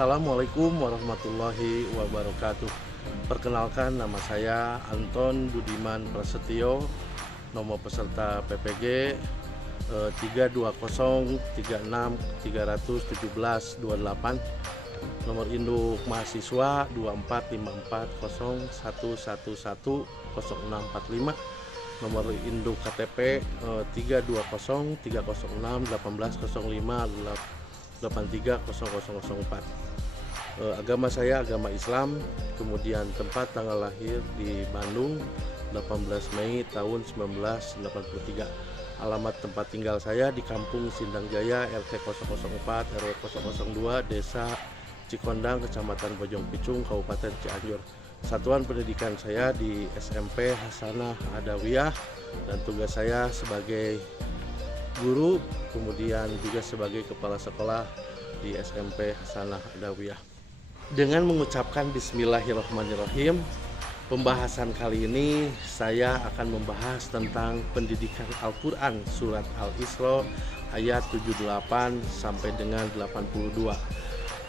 Assalamualaikum warahmatullahi wabarakatuh. Perkenalkan, nama saya Anton Budiman Prasetyo, nomor peserta PPG 32036301728, nomor induk mahasiswa 245401110645, nomor induk KTP 32030061805830004. Agama saya agama Islam, kemudian tempat tanggal lahir di Bandung 18 Mei tahun 1983. Alamat tempat tinggal saya di Kampung Sindang Jaya, RT 004 RW 002, Desa Cikondang, Kecamatan Bojong Picung, Kabupaten Cianjur. Satuan pendidikan saya di SMP Hasanah Adawiyah, dan tugas saya sebagai guru, kemudian juga sebagai kepala sekolah di SMP Hasanah Adawiyah. Dengan mengucapkan Bismillahirrahmanirrahim, pembahasan kali ini saya akan membahas tentang pendidikan Al-Quran surat Al-Isra ayat 78 sampai dengan 82,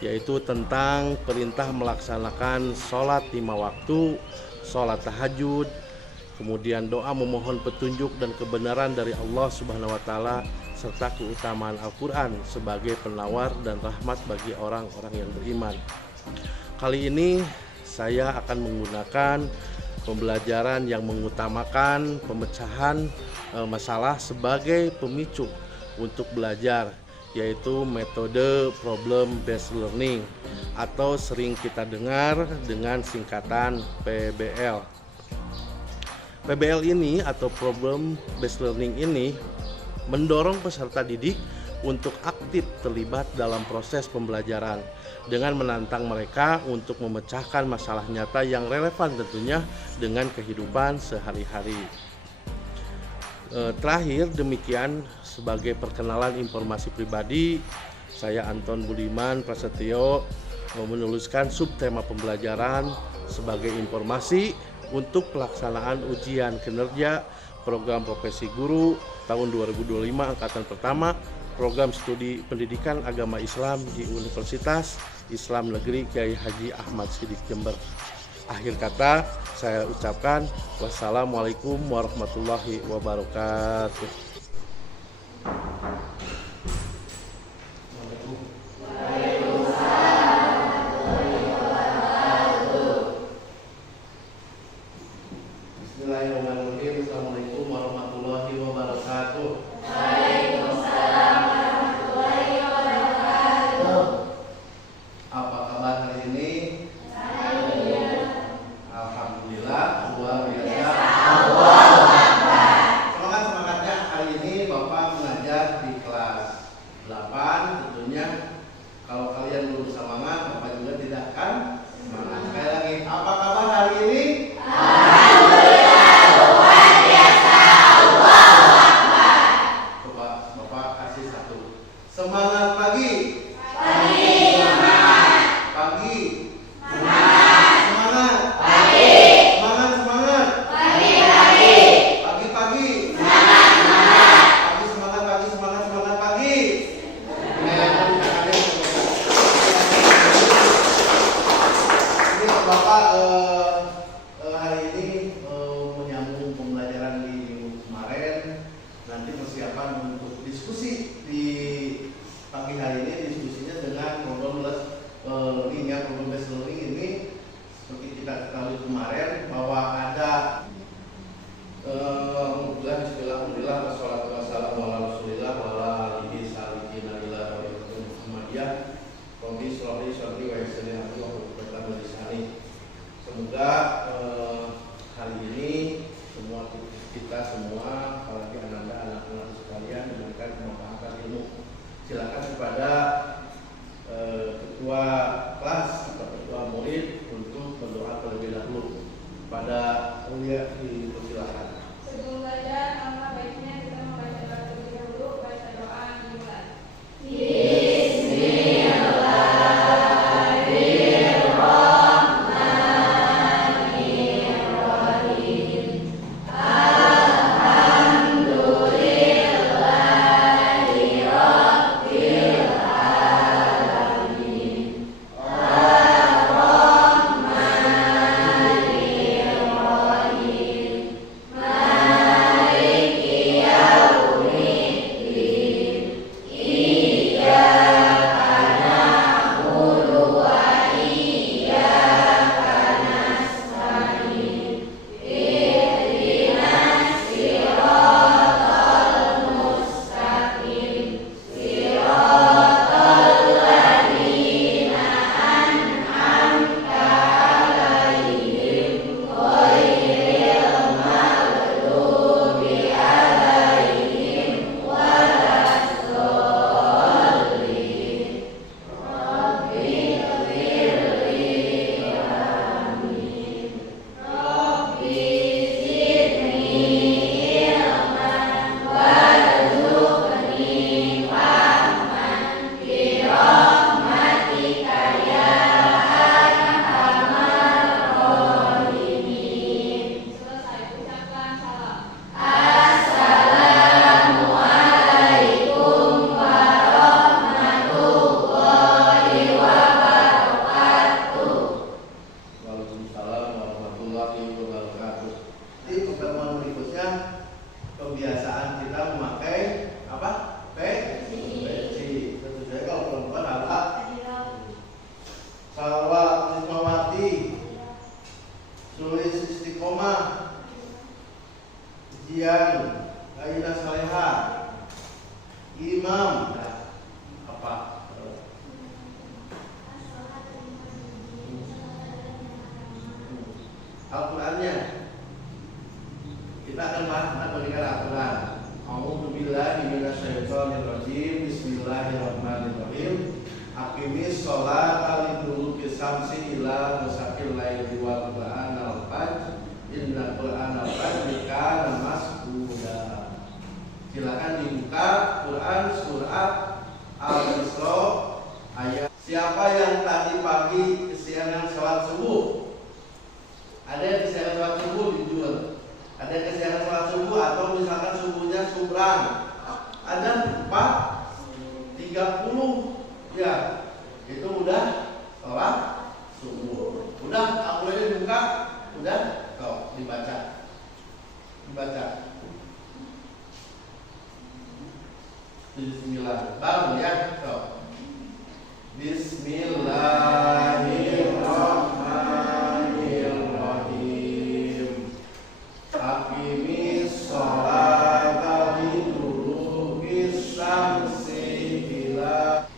yaitu tentang perintah melaksanakan sholat 5 waktu, sholat tahajud, kemudian doa memohon petunjuk dan kebenaran dari Allah Subhanahu wa Ta'ala, serta keutamaan Al-Quran sebagai penawar dan rahmat bagi orang-orang yang beriman. Kali ini saya akan menggunakan pembelajaran yang mengutamakan pemecahan masalah sebagai pemicu untuk belajar, yaitu metode problem based learning atau sering kita dengar dengan singkatan PBL. PBL ini atau problem based learning ini mendorong peserta didik untuk aktif terlibat dalam proses pembelajaran dengan menantang mereka untuk memecahkan masalah nyata yang relevan tentunya dengan kehidupan sehari-hari. Terakhir, demikian sebagai perkenalan informasi pribadi, saya Anton Budiman Prasetyo menuliskan subtema pembelajaran sebagai informasi untuk pelaksanaan ujian kinerja program profesi guru tahun 2025 angkatan pertama, program studi pendidikan agama Islam di Universitas Islam Negeri Kiai Haji Ahmad Siddiq Jember. Akhir kata saya ucapkan wassalamualaikum warahmatullahi wabarakatuh. Bismillahirrahmanirrahim. Assalamualaikum warahmatullahi wabarakatuh. Waalaikumsalam warahmatullahi wabarakatuh. Apa kabar hari ini? Alhamdulillah, luar biasa. Allahu Akbar. Semangatnya hari ini Bapak mengajar di kelas 8. Tentunya kalau kalian belum semangat, Bapak juga tidak akan semangat. Sekali lagi, apa kabar hari ini? Semangat pagi. Pagi semangat. Pagi. Semangat. Semangat. Pagi. Semangat, semangat. Pagi pagi. Pagi, pagi. Semangat semangat. Pagi, semangat, pagi, semangat, semangat, pagi. Ini Bapak hari ini menyambung pembelajaran di minggu kemarin. Nanti persiapan untuk diskusi di pagi hari ini, diskusinya dengan problem learning ya. Problem based learning ini seperti kita ketahui kemarin bahwa ada Alhamdulillah wassalatu wassalamu ala rasulillah wa ala alihi salihin ila Muhammadiyah Rabbi sholli sholli wa yassir li wa qurrata lisani. Semoga hari ini semua kita semua, apalagi anak-anak sekalian, diberikan kemanfaatan ilmu. Silakan kepada ketua kelas atau ketua murid untuk berdoa terlebih dahulu. Pada Uya dipersilakan. Sebelum belajar, alangkah baiknya kita imam. Nah, apa? Al-Qur'annya. Kita akan bahas tentang mendengar Al-Qur'an. A'udzubillahi minasyaitonirrajim. Bismillahirrahmanirrahim. Aqimis sholata liduluki syamsi ila ghasaqil laili wal qur'anal fajr. Inna qur'anal fajri kana mas'uda. Silakan dibuka Quran surat Al-Isra ayat. Siapa yang tadi pagi kesiangan sholat subuh? Ada yang kesiangan sholat subuh dijual. Ada yang kesiangan sholat subuh atau misalkan subuhnya subrang. Ada 4:30 ya. Itu udah sholat subuh. Udah akulnya dibuka, udah kok dibaca. Bismillah. Bangun ya. So. Bismillahirrahmanirrahim. Aqimis sholata liduluki syamsi ila.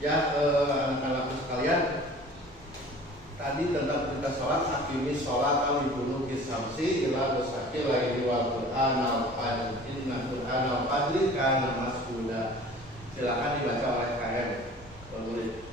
Ya, anak-anakku sekalian, tadi tentang perintah sholat. Aqimis sholata liduluki syamsi ila ghasaqil laili wal qur'anal fajr. Inna qur'anal fajri kana mas'uda. Silakan dibaca oleh KM. Boleh.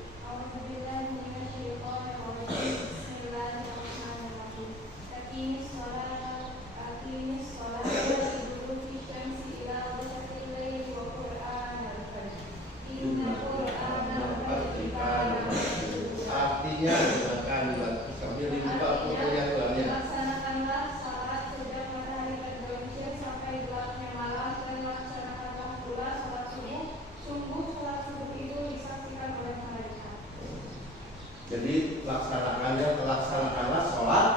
Artinya akan sambil dibuka pokoknya Qurannya. Laksanakanlah salat sejak matahari tergelincir sampai gelapnya malam dan laksanakanlah pula salat subuh. Sungguh salat subuh itu disaksikan oleh malaikat. Jadi laksanakanlah sholat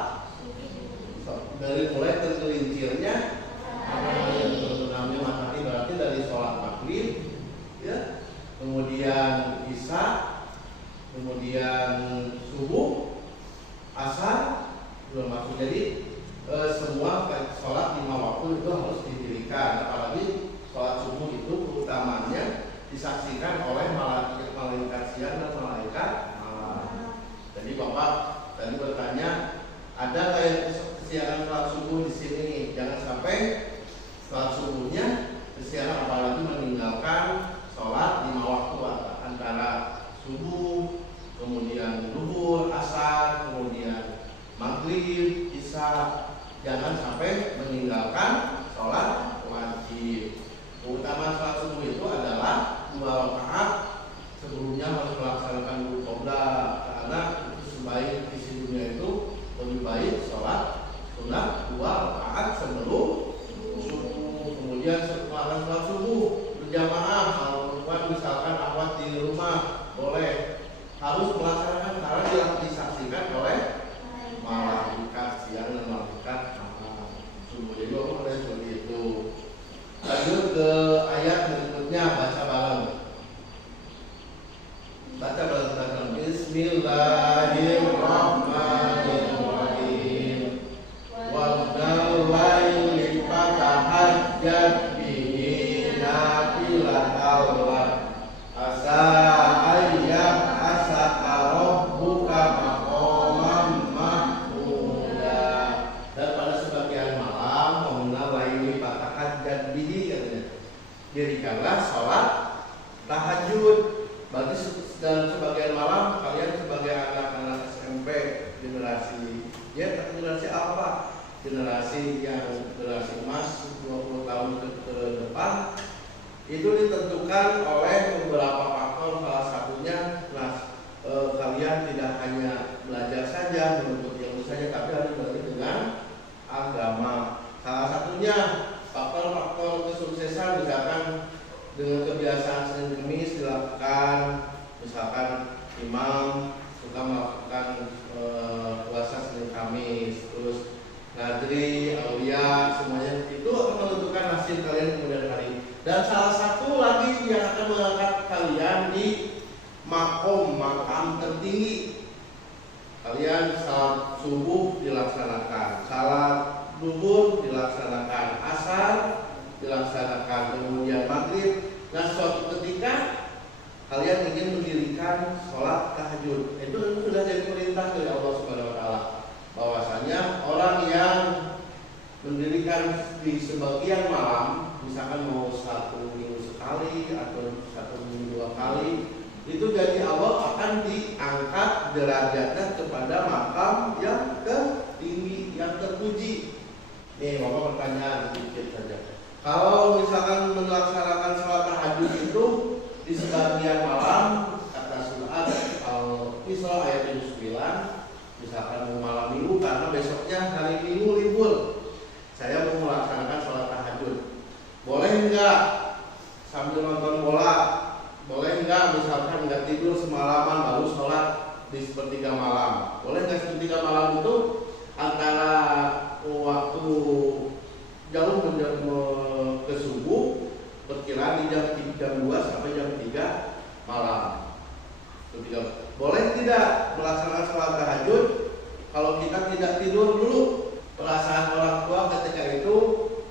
dari mulai tergelincirnya terbenamnya matahari, berarti dari sholat maghrib, ya, kemudian isya, kemudian subuh, asar, belum masuk. Jadi semua sholat 5 waktu itu harus didirikan. Apalagi sholat subuh itu utamanya disaksikan oleh malaikat siang dan malaikat malam. Jadi Bapak tadi bertanya, ada kayak kesiangan sholat subuh di sini? Jangan sampai sholat subuhnya kesiangan, apalagi meninggalkan sholat 5 waktu antara subuh, kemudian zuhur, asar, kemudian maghrib, isya. Jangan sampai meninggalkan sholat wajib. Keutamaan sholat subuh itu adalah 2 rakaat. Sebelumnya harus melaksanakan wudu qobliyah, karena itu sebaik isi dunia itu lebih baik sholat sunat 2 rakaat sebelum subuh. Kemudian setelah sholat subuh berjamaah, kalau perempuan misalkan awat di rumah boleh, harus melaksanakan karena dia disaksikan oleh malaikat siang dan malaikat malam. Subuh jadi boleh seperti itu. Lanjut ke ayat berikutnya, baca bareng. Bismillahirrahmanirrahim. Wal laili fatahajjat bihi nafilatan lak. Asa ayyab asaka rabbuka maqaman mahmuda. Dan pada sebagian malam mengenal laili fatahajjat bihi, katanya, dirikanlah sholat tahajud. Berarti dalam sebagian malam kalian sebagai anak-anak SMP generasi, ya, generasi apa? Generasi yang generasi emas 20 tahun ke depan, itu ditentukan oleh beberapa faktor. Salah satunya, kalian tidak hanya belajar saja, menuntut ilmu saja, tapi harus belajar dengan agama. Salah satunya faktor-faktor kesuksesan, misalkan dengan kebiasaan Senin Kemis dilakukan, misalkan imam suka melakukan puasa Senin Kamis, terus nadri, aulia, semuanya itu akan menentukan hasil kalian kemudian hari. Dan salah satu lagi yang akan mengangkat kalian di makam tertinggi. Kalian salat subuh dilaksanakan, salat zuhur dilaksanakan, asar dilaksanakan, kemudian maghrib. Nah, mendirikan sholat tahajud. Itu sudah jadi perintah dari Allah Subhanahu Wa Taala. Bahwasanya orang yang mendirikan di sebagian malam, misalkan mau 1 minggu sekali atau 1 minggu 2 kali, itu jadi Allah akan diangkat derajatnya kepada makam yang tertinggi, yang terpuji. Nih, Bapak pertanyaan sedikit saja. Kalau misalkan melaksanakan sholat tahajud itu di sebagian malam, kata surat Al-Isra ayat 79, misalkan mau malam minggu karena besoknya hari minggu libur, saya mau melaksanakan sholat tahajud, boleh enggak sambil nonton bola? Boleh enggak misalkan enggak tidur semalaman baru sholat di sepertiga malam? Boleh enggak sepertiga malam itu antara waktu jauh ke subuh, perkiraan di jam 2 sampai jam 3 malam. Boleh tidak melaksanakan sholat tahajud kalau kita tidak tidur dulu? Perasaan orang tua ketika itu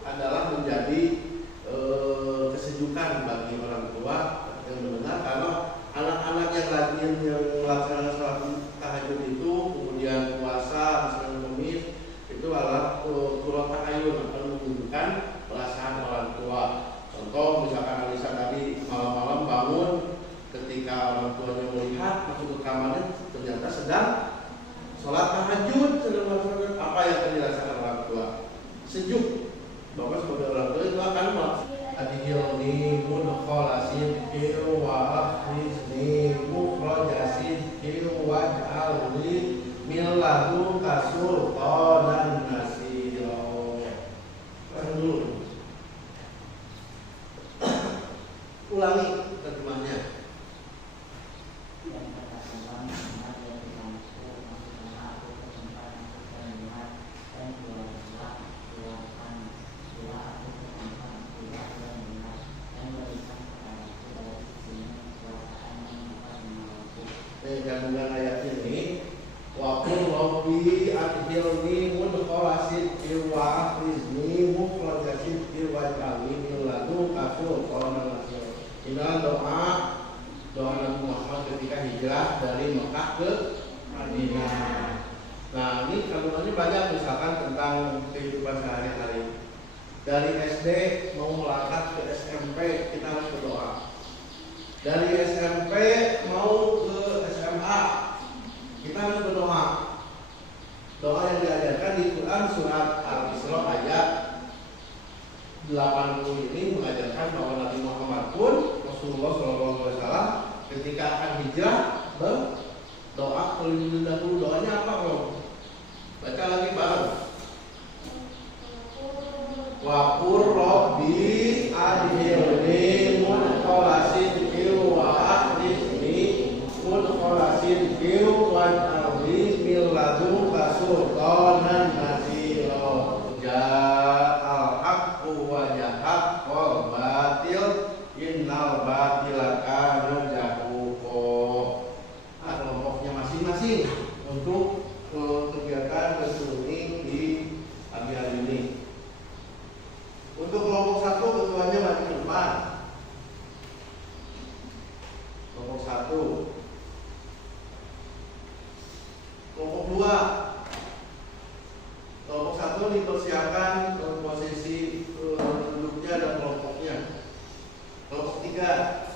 adalah menjadi kesejukan bagi orang tua yang mendengar, karena anak-anak yang rajin yang melaksanakan sholat tahajud itu kemudian puasa misalnya Kamis, itu adalah turut ta'ayun, akan menunjukkan perasaan orang tua. Contoh misalkan Alisa tadi malam-malam bangun, ketika orang tuanya melihat masuk ke kamarnya ternyata sedang sholat tahajud, sedang melaksanakan apa yang akan dirasakan orang tua? Sejuk. Bapak sebagai orang tua itu akan adhilni mudkhalasin wa akhrizni mukhrajasin wa ja'alni min ladunka sultanan nasira. Dulu ulangi terjemahnya. Gabungan ayat ini, wa qul rabbi adhilni mudkhalasin wa akhrizni mukhrajasin wa ja'alni min ladunka sultanan nasira. Inilah doa Nabi Muhammad ketika hijrah dari Mekah ke Madinah. Nah, ini kandungannya banyak, misalkan tentang kehidupan sehari-hari. Dari SD mau melangkah ke SMP, kita harus berdoa. Dari SMP mau ke SMA, kita harus berdoa. Doa yang diajarkan di Quran surat Al-Isra ayat 80 ini mengajarkan bahwa Nabi Muhammad pun, Rasulullah SAW, ketika akan hijrah berdoa terlebih dahulu. Doanya apa, Bro? Baca lagi bareng. Wa qur rabbi adhilni mudkhalasin wa akhrizni mudkhalasin wa ja'alni min ladunka sultanan nasira. Ja'al haqqu wa jahaqqal batil innal batila kana zahuqa. Kelompoknya masing-masing untuk kegiatan kesuruning di pagi hari ini. Untuk kelompok 1 ketuanya maju ke depan. Kelompok 1. Kelompok 2. Kelompok 1 dipersiapkan posisi duduknya dan kelompoknya. Kelompok 3.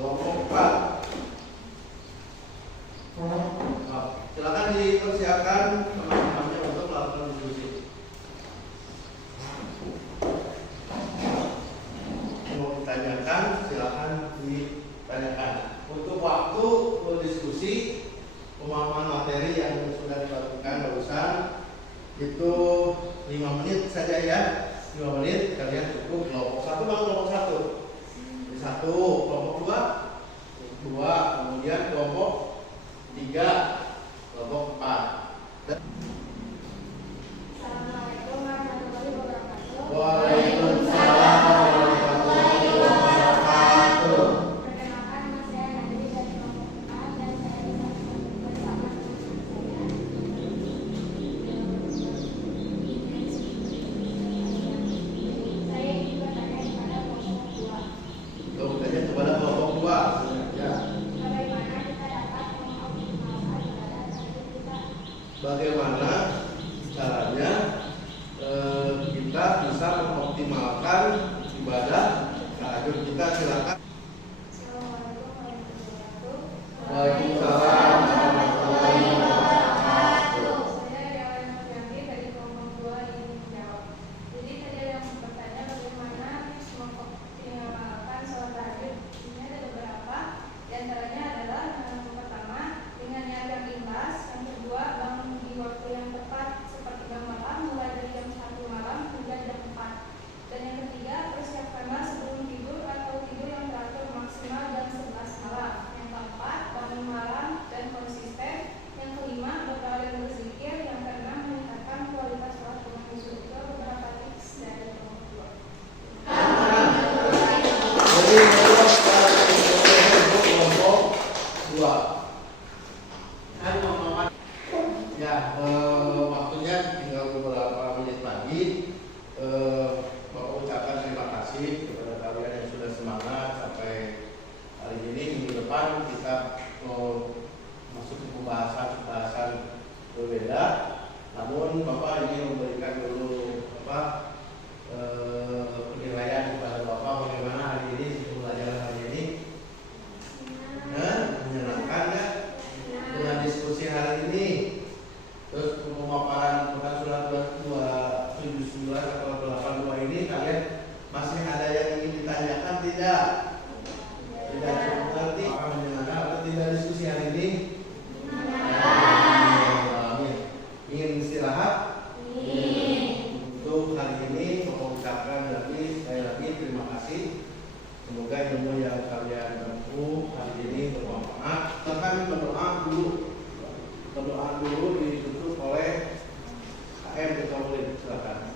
Kelompok 4. Silakan dipersiapkan teman-temannya untuk melakukan diskusi. Mau ditanyakan, silakan ditanyakan. Untuk waktu berdiskusi, pemahaman materi yang sudah dilakukan barusan itu 5 menit saja ya. 5 menit kalian cukup. Kelompok 1 mau kelompok 1. Jadi 1, kelompok 2, kemudian kelompok 3, kelompok 4. Assalamualaikum warahmatullahi wabarakatuh. Waalaikumsalam warahmatullahi wabarakatuh. Perkenalkan, nama saya Nadri dari kelompok 4 dan saya bersama saya ingin bertanya kepada kelompok 2. lagi mau ucapkan terima kasih kepada kalian yang sudah semangat sampai hari ini. Minggu depan kita mau masuk ke pembahasan berbeda. Namun Bapak ingin memberikan dulu penilaian kepada Bapak bagaimana hari ini sebelum pelajaran hari ini. Menyenangkan nggak dengan diskusi hari ini? Terus pemaparan surat 279 atau 82 ini kalian masih ada yang ingin ditanyakan tidak? Tidak cukup ngerti? Apakah menyenangkan atau tidak diskusi hari ini? Ingin istirahat? Untuk hari ini mengucapkan sekali lagi terima kasih. Semoga ilmu yang kalian tempuh hari ini bermanfaat. Kita berdoa dulu ditutup oleh KM Ketua Murid. Silakan.